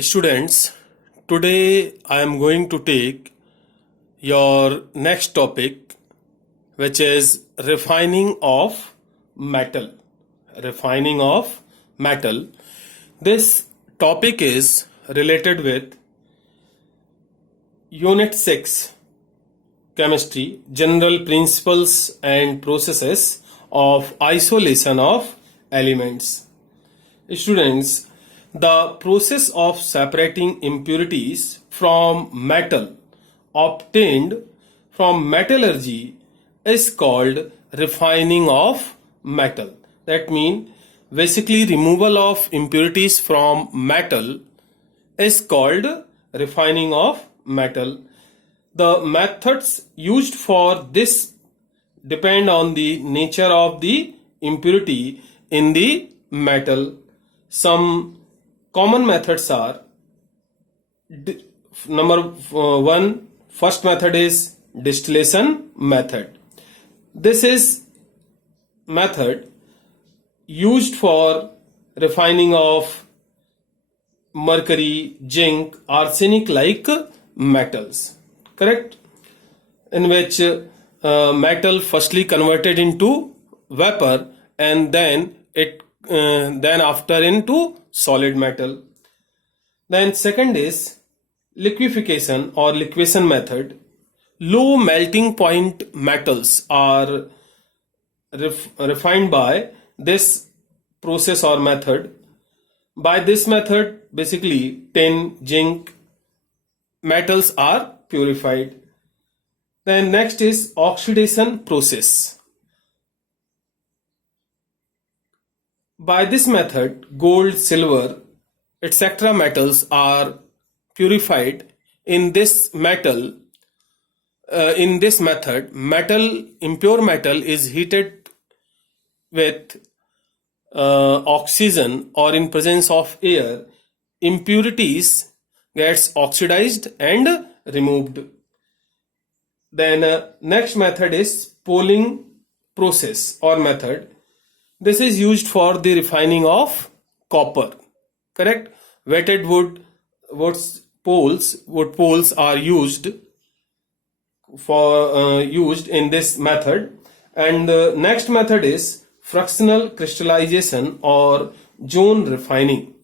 Students, today I am going to take your next topic, which is refining of metal. Refining of metal. This topic is related with Unit 6 Chemistry, General Principles and Processes of Isolation of Elements. Students, the process of separating impurities from metal obtained from metallurgy is called refining of metal. That means basically removal of impurities from metal is called refining of metal. The methods used for this depend on the nature of the impurity in the metal. Some common methods are first method is distillation method. This is method used for refining of mercury, zinc, arsenic like metals, correct? In which metal firstly converted into vapor and then after into solid metal. Then second is liquefaction or liquefaction method. Low melting point metals are refined by this process or method. By this method, basically tin, zinc metals are purified. Then next is oxidation process. By this method, gold, silver, etc. metals are purified. In this method, impure metal is heated with oxygen or in presence of air. Impurities gets oxidized and removed. Then next method is poling process or method. This is used for the refining of copper, correct? Wetted wood poles are used in this method. And the next method is fractional crystallization or zone refining.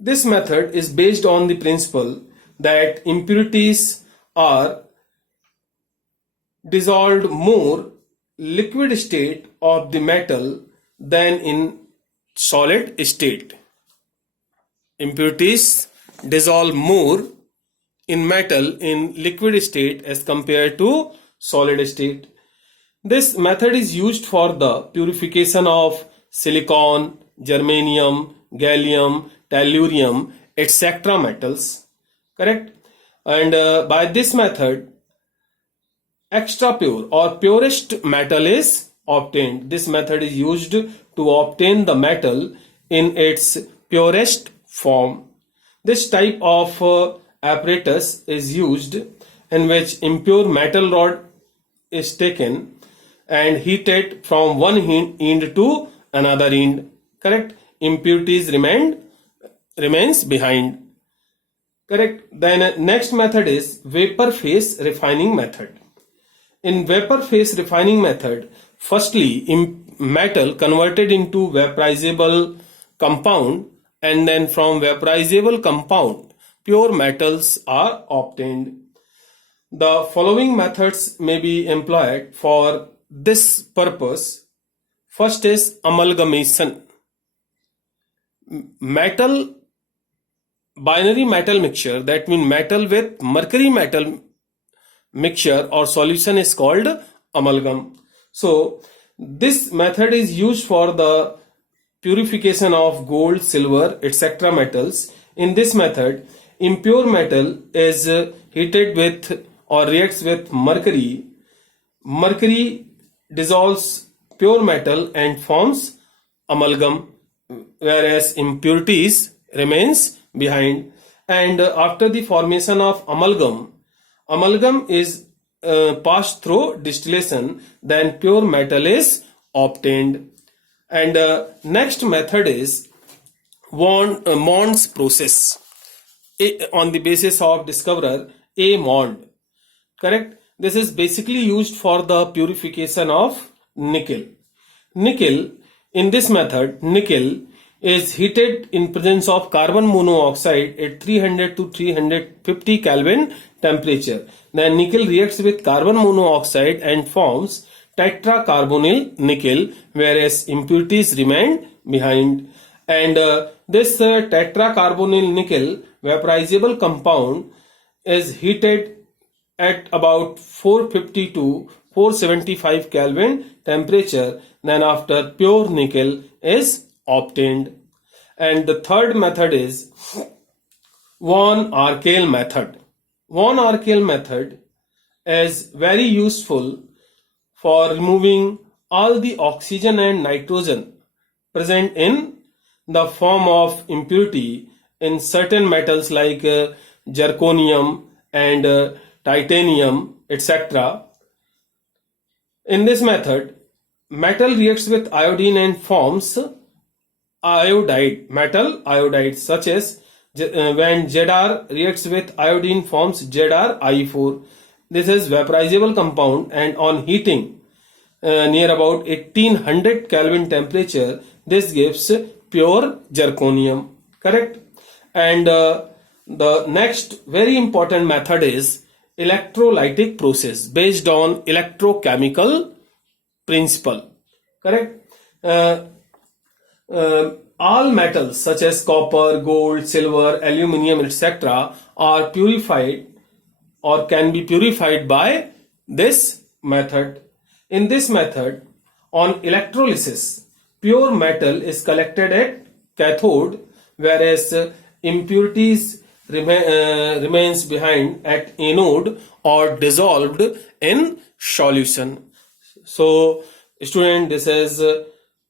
This method is based on the principle that impurities are dissolved more liquid state of the metal than in solid state. Impurities dissolve more in metal in liquid state as compared to solid state. This method is used for the purification of silicon, germanium, gallium, tellurium, etc. metals, correct? And by this method, extra pure or purest metal is obtained. This method is used to obtain the metal in its purest form. This type of apparatus is used in which impure metal rod is taken and heated from one end to another end, correct? Impurities remains behind, correct? Then next method is vapor phase refining method. In vapor phase refining method, firstly metal converted into vaporizable compound and then from vaporizable compound pure metals are obtained. The following methods may be employed for this purpose. First is amalgamation. Binary metal mixture, that means metal with mercury metal mixture or solution is called amalgam. So this method is used for the purification of gold, silver, etc. metals. In this method, impure metal is heated with or reacts with mercury. Mercury dissolves pure metal and forms amalgam, whereas impurities remains behind. And after the formation of amalgam is passed through distillation, then pure metal is obtained. And next method is Mond's process on the basis of discoverer A. Mond. Correct? This is basically used for the purification of nickel. In this method, nickel is heated in presence of carbon monoxide at 300 to 350 Kelvin temperature. Then nickel reacts with carbon monoxide and forms tetracarbonyl nickel, whereas impurities remain behind. And this tetracarbonyl nickel vaporizable compound is heated at about 450 to 475 Kelvin temperature. Then after pure nickel is obtained. And the third method is von Arkel method. Von Arkel method is very useful for removing all the oxygen and nitrogen present in the form of impurity in certain metals like zirconium and titanium, etc. In this method, metal reacts with iodine and forms iodide, metal iodide, such as when Zr reacts with iodine forms ZrI4. This is vaporizable compound, and on heating near about 1800 Kelvin temperature, this gives pure zirconium. Correct? And the next very important method is electrolytic process based on electrochemical principle. Correct? All metals such as copper, gold, silver, aluminium, etc. are purified or can be purified by this method. In this method, on electrolysis, pure metal is collected at cathode, whereas impurities remains behind at anode or dissolved in solution. So, student, this is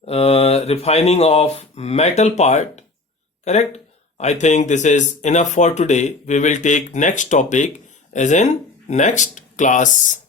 refining of metal part. Correct? I think this is enough for today. We will take next topic as in next class.